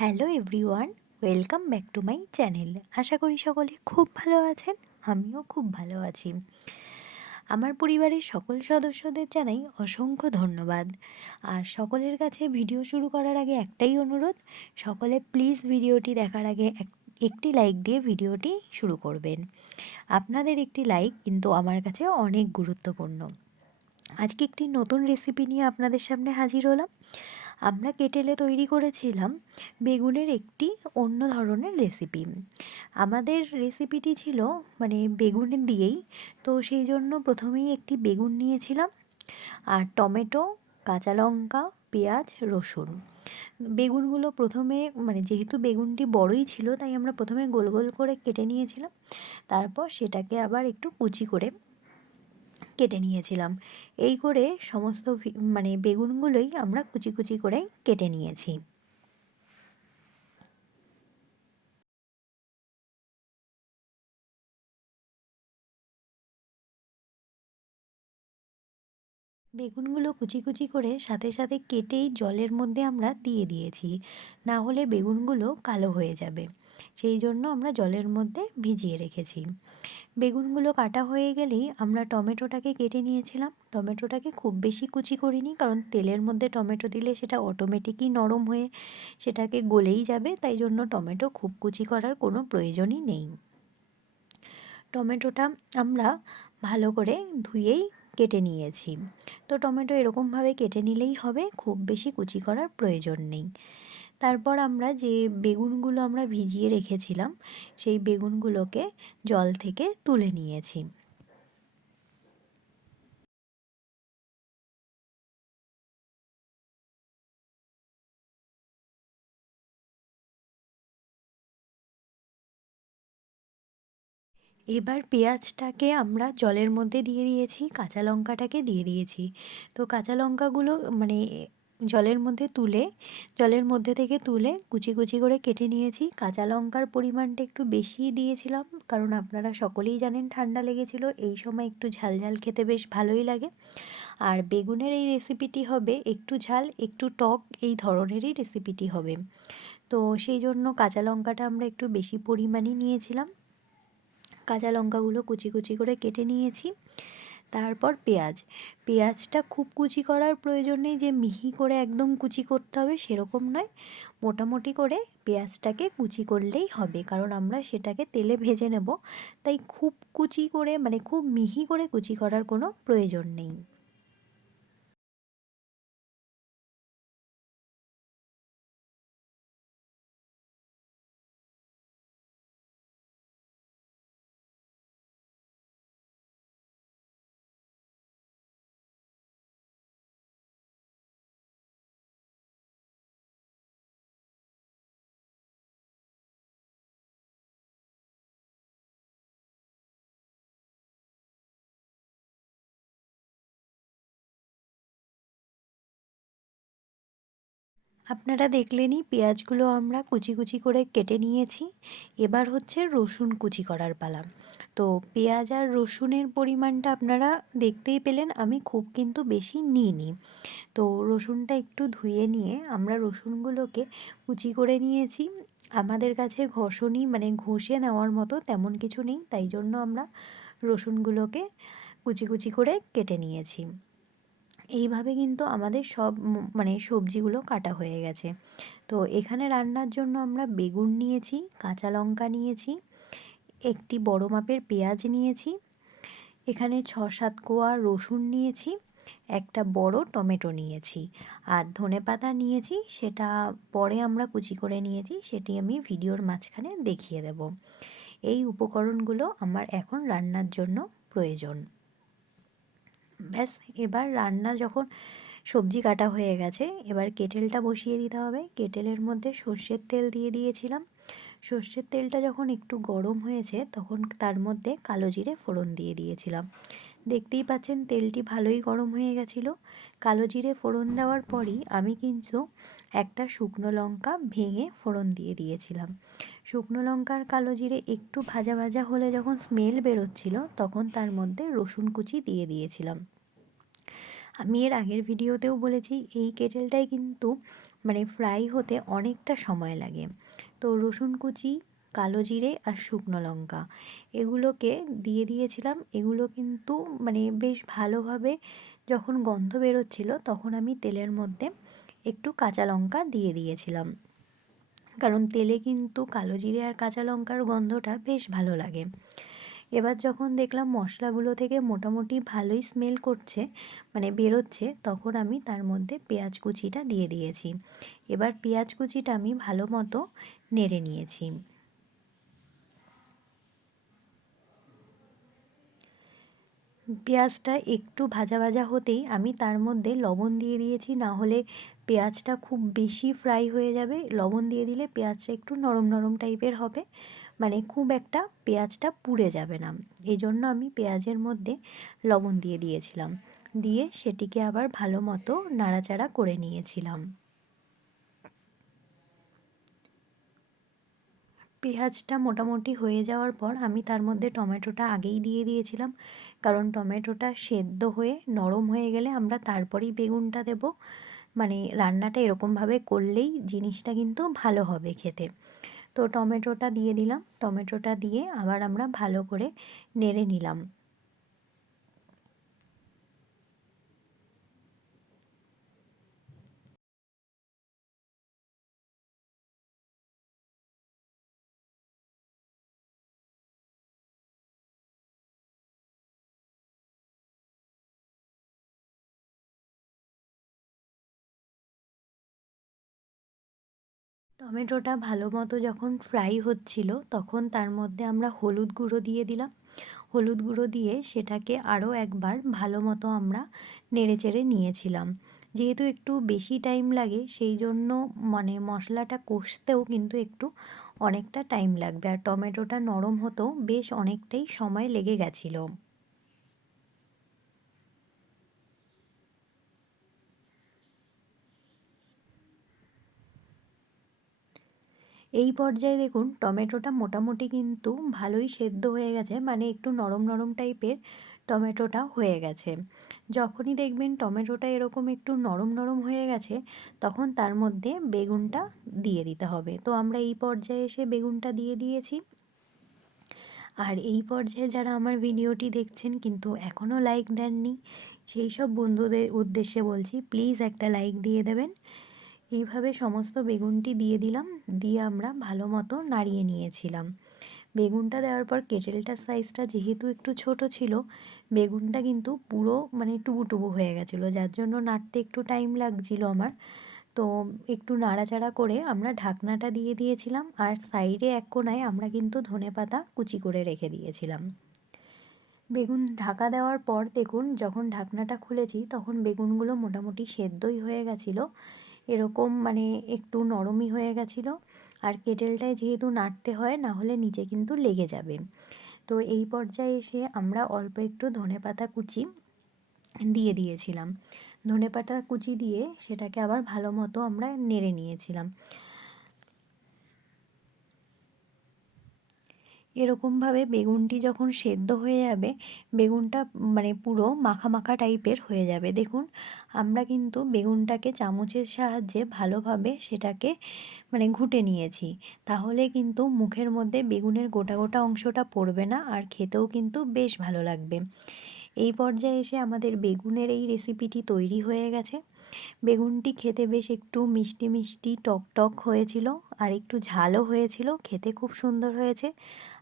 Hello everyone, welcome back to my channel. আশা করি সকলে খুব ভালো আছেন, আমিও খুব ভালো আছি। আমার পরিবারের সকল সদস্যদের জানাই অসংখ্য ধন্যবাদ। আর সকলের কাছে ভিডিও শুরু করার আগে একটাই অনুরোধ, সকলে প্লিজ ভিডিওটি দেখার আগে এক, একটি লাইক দিয়ে ভিডিওটি শুরু করবেন। আপনাদের একটি লাইক কিন্তু আমার কাছে অনেক গুরুত্বপূর্ণ। আজকে একটি নতুন রেসিপি নিয়ে আপনাদের সামনে হাজির হলাম। আমরা কেটেলে তৈরি করেছিলাম বেগুনের একটি অন্য ধরনের রেসিপি আমাদের রেসিপিটি ছিল মানে বেগুন দিয়েই, তো সেই জন্য প্রথমেই একটি বেগুন নিয়েছিলাম, আর টমেটো, কাঁচা লঙ্কা, পেঁয়াজ, রসুন। বেগুনগুলো প্রথমে মানে যেহেতু বেগুনটি বড়ই ছিল, তাই আমরা প্রথমে গোল গোল করে কেটে নিয়েছিলাম, তারপর সেটাকে আবার একটু কুচি করে কেটে নিয়েছিলাম। এই করে সমস্ত মানে বেগুনগুলোই আমরা কুচি কুচি করে কেটে নিয়েছি। বেগুনগুলো কুচি কুচি করে সাথে সাথে কেটেই জলের মধ্যে আমরা দিয়ে দিয়েছি। না হলে বেগুনগুলো কালো হয়ে যাবে। সেই জন্য আমরা জলের মধ্যে ভিজিয়ে রেখেছি। বেগুনগুলো কাটা হয়ে গেলেই আমরা টমেটোটাকে কেটে নিয়েছিলাম। টমেটোটাকে খুব বেশি কুচি করিনি কারণ তেলের মধ্যে টমেটো দিলে সেটা অটোমেটিকই নরম হয়ে সেটাকে গলেই যাবে, তাই জন্য টমেটো খুব কুচি করার কোনো প্রয়োজনই নেই। টমেটোটা আমরা ভালো করে ধুয়েই কেটে নিয়েছি। তো টমেটো এরকমভাবে কেটে নিলেই হবে, খুব বেশি কুচি করার প্রয়োজন নেই। তারপর আমরা যে বেগুনগুলো আমরা ভিজিয়ে রেখেছিলাম, সেই বেগুনগুলোকে জল থেকে তুলে নিয়েছি। এবার পেঁয়াজটাকে আমরা জলের মধ্যে দিয়ে দিয়েছি, কাঁচা লঙ্কাটাকে দিয়ে দিয়েছি। তো কাঁচা লঙ্কাগুলো মানে জলের মধ্যে তুলে, জলের মধ্যে থেকে তুলে কুচি কুচি করে কেটে নিয়েছি। কাঁচা লঙ্কার পরিমাণটা একটু বেশিই দিয়েছিলাম, কারণ আপনারা সকলেই জানেন ঠান্ডা লেগেছিল, এই সময় একটু ঝাল ঝাল খেতে বেশ ভালোই লাগে। আর বেগুনের এই রেসিপিটি হবে একটু ঝাল, একটু টক, এই ধরনেরই রেসিপিটি হবে। তো সেই জন্য কাঁচা লঙ্কাটা আমরা একটু বেশি পরিমাণই নিয়েছিলাম। কাঁচা লঙ্কাগুলো কুচি কুচি করে কেটে নিয়েছি। তারপর পেঁয়াজ। পেঁয়াজটা খুব কুচি করার প্রয়োজন নেই, যে মিহি করে একদম কুচি করতে হবে সেরকম নয়। মোটামুটি করে পেঁয়াজটাকে কুচি করলেই হবে, কারণ আমরা সেটাকে তেলে ভেজে নেব। তাই খুব কুচি করে মানে খুব মিহি করে কুচি করার কোনো প্রয়োজন নেই। আপনারা দেখলেনই পেঁয়াজগুলো আমরা কুচি কুচি করে কেটে নিয়েছি। এবার হচ্ছে রসুন কুচি করার পালা। তো পেঁয়াজ আর রসুনের পরিমাণটা আপনারা দেখতেই পেলেন, আমি খুব কিন্তু বেশি নিইনি। তো রসুনটা একটু ধুয়ে নিয়ে আমরা রসুনগুলোকে কুচি করে নিয়েছি। আমাদের কাছে ঘষণই মানে ঘষে নেওয়ার মতো তেমন কিছু নেই, তাই জন্য আমরা রসুনগুলোকে কুচি কুচি করে কেটে নিয়েছি। এইভাবে কিন্তু আমাদের সব মানে সবজিগুলো কাটা হয়ে গেছে। তো এখানে রান্নার জন্য আমরা বেগুন নিয়েছি, কাঁচা লঙ্কা নিয়েছি, একটি বড় মাপের পেঁয়াজ নিয়েছি, এখানে ছ সাত কোয়া রসুন নিয়েছি, একটা বড় টমেটো নিয়েছি, আর ধনে পাতা নিয়েছি, সেটা পরে আমরা কুচি করে নিয়েছি, সেটি আমি ভিডিওর মাঝখানে দেখিয়ে দেব। এই উপকরণগুলো আমার এখন রান্নার জন্য প্রয়োজন। ব্যাস, এবার রান্না যখন সবজি কাটা হয়ে গেছে, এবার কেটেলটা বসিয়ে দিতে হবে। কেটেলের মধ্যে সর্ষের তেল দিয়ে দিয়েছিলাম। সর্ষের তেলটা যখন একটু গরম হয়েছে, তখন তার মধ্যে কালো জিরে ফোড়ন দিয়ে দিয়েছিলাম। দেখতেই পাচ্ছেন তেলটি ভালোই গরম হয়ে গেছিল। কালো জিরে ফোড়ন দেওয়ার পরই আমি কিন্তু একটা শুকনো লঙ্কা ভেঙে ফোড়ন দিয়ে দিয়েছিলাম। শুকনো লঙ্কার কালো জিরে একটু ভাজা ভাজা হলে যখন স্মেল বেরোচ্ছিল, তখন তার মধ্যে রসুন কুচি দিয়ে দিয়েছিলাম। আমি এর আগের ভিডিওতেও বলেছি, এই কেটেলটাই কিন্তু মানে ফ্রাই হতে অনেকটা সময় লাগে। তো রসুন কুচি কালো জিরে আর শুকনো লঙ্কা। এগুলোকে দিয়ে দিয়েছিলাম। এগুলো কিন্তু মানে বেশ ভালোভাবে যখন গন্ধ বেরোচ্ছিল তখন আমি তেলের মধ্যে একটু কাঁচা লঙ্কা দিয়ে দিয়েছিলাম। কারণ তেলে কিন্তু কালো জিরে আর কাঁচা লঙ্কার গন্ধটা বেশ ভালো লাগে। এবার যখন দেখলাম মশলাগুলো থেকে মোটামুটি ভালোই স্মেল করছে মানে বেরোচ্ছে, তখন আমি তার মধ্যে পেঁয়াজ কুচিটা দিয়ে দিয়েছি। এবার পেঁয়াজ কুচিটা আমি ভালো মতো নেড়ে নিয়েছি। পেঁয়াজটা একটু ভাজা ভাজা হতেই আমি তার মধ্যে লবণ দিয়ে দিয়েছি, না হলে পেঁয়াজটা খুব বেশি ফ্রাই হয়ে যাবে। লবণ দিয়ে দিলে পেঁয়াজটা একটু নরম নরম টাইপের হবে মানে খুব একটা পেঁয়াজটা পুড়ে যাবে না। এই জন্য আমি পেঁয়াজের মধ্যে লবণ দিয়ে দিয়েছিলাম। দিয়ে সেটিকে আবার ভালো মতো নাড়াচাড়া করে নিয়েছিলাম। পেঁয়াজটা মোটামুটি হয়ে যাওয়ার পর আমি তার মধ্যে টমেটোটা আগেই দিয়ে দিয়েছিলাম। কারণ টমেটোটা সেদ্ধ হয়ে নরম হয়ে গেলে আমরা তারপরেই বেগুনটা দেব। মানে রান্নাটা এরকমভাবে করলেই জিনিসটা কিন্তু ভালো হবে খেতে। তো টমেটোটা দিয়ে দিলাম। টমেটোটা দিয়ে আবার আমরা ভালো করে নেড়ে নিলাম। টমেটোটা ভালো মতো যখন ফ্রাই হচ্ছিল, তখন তার মধ্যে আমরা হলুদ গুঁড়ো দিয়ে দিলাম। হলুদ গুঁড়ো দিয়ে সেটাকে আরও একবার ভালো মতো আমরা নেড়ে চেড়ে নিয়েছিলাম। যেহেতু একটু বেশি টাইম লাগে, সেই জন্য মানে মশলাটা কষতেও কিন্তু একটু অনেকটা টাইম লাগবে। আর টমেটোটা নরম হতেও বেশ অনেকটাই সময় লেগে গেছিল। এই পর্যায়ে দেখুন, টমেটোটা মোটামুটি কিন্তু ভালোই সেদ্ধ হয়ে গেছে মানে একটু নরম নরম টাইপের টমেটোটা হয়ে গেছে। যখনই দেখবেন টমেটোটা এরকম একটু নরম নরম হয়ে গেছে, তখন তার মধ্যে বেগুনটা দিয়ে দিতে হবে। তো আমরা এই পর্যায়ে এসে বেগুনটা দিয়ে দিয়েছি। আর এই পর্যায়ে যারা আমার ভিডিওটি দেখছেন কিন্তু এখনও লাইক দেননি, সেই সব বন্ধুদের উদ্দেশ্যে বলছি, প্লিজ একটা লাইক দিয়ে দেবেন। এইভাবে সমস্ত বেগুনটি দিয়ে দিলাম, দিয়ে আমরা ভালো মতো নাড়িয়ে নিয়েছিলাম। বেগুনটা দেওয়ার পর কেটেলটার সাইজটা যেহেতু একটু ছোট ছিল, বেগুনটা কিন্তু পুরো মানে টুবু টুবু হয়ে গেছিল, যার জন্য নাড়তে একটু টাইম লাগছিল আমার। তো একটু নাড়াচাড়া করে আমরা ঢাকনাটা দিয়ে দিয়েছিলাম আর সাইডে এক কোনায় আমরা কিন্তু ধনে পাতা কুচি করে রেখে দিয়েছিলাম। বেগুন ঢাকা দেওয়ার পর দেখুন, যখন ঢাকনাটা খুলেছি তখন বেগুনগুলো মোটামুটি সেদ্ধই হয়ে গেছিল। এরকম মানে একটু নরমই হয়ে গেছিল। আর কেটেলটায় যেহেতু নাড়তে হয় না হলে নিচে কিন্তু লেগে যাবে। তো এই পর্যায়ে এসে আমরা অল্প একটু ধনে পাতা কুচি দিয়ে দিয়েছিলাম। ধনে পাতা কুচি দিয়ে সেটাকে আবার ভালো মতো আমরা নেড়ে নিয়েছিলাম। এরকমভাবে বেগুনটি যখন সেদ্ধ হয়ে যাবে, বেগুনটা মানে পুরো মাখা মাখা টাইপের হয়ে যাবে। দেখুন, আমরা কিন্তু বেগুনটাকে চামচের সাহায্যে ভালোভাবে সেটাকে মানে ঘুটে নিয়েছি। তাহলে কিন্তু মুখের মধ্যে বেগুনের গোটা গোটা অংশটা পড়বে না আর খেতেও কিন্তু বেশ ভালো লাগবে। এই পর্যায়ে এসে আমাদের বেগুনের এই রেসিপিটি তৈরি হয়ে গেছে। বেগুনটি খেতে বেশ একটু মিষ্টি মিষ্টি টক টক হয়েছিল আর একটু ঝালও হয়েছিল, খেতে খুব সুন্দর হয়েছে।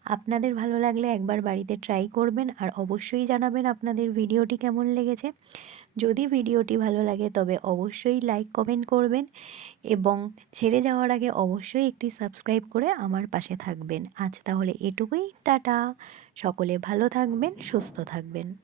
আপনাদের ভালো লাগলে একবার বাড়িতে ট্রাই করবেন আর অবশ্যই জানাবেন আপনাদের ভিডিওটি কেমন লেগেছে। যদি ভিডিওটি ভালো লাগে তবে অবশ্যই লাইক কমেন্ট করবেন এবং ছেড়ে যাওয়ার আগে অবশ্যই একটি সাবস্ক্রাইব করে আমার পাশে থাকবেন। আজ তাহলে এটুকুই, টাটা। সকলে ভালো থাকবেন, সুস্থ থাকবেন।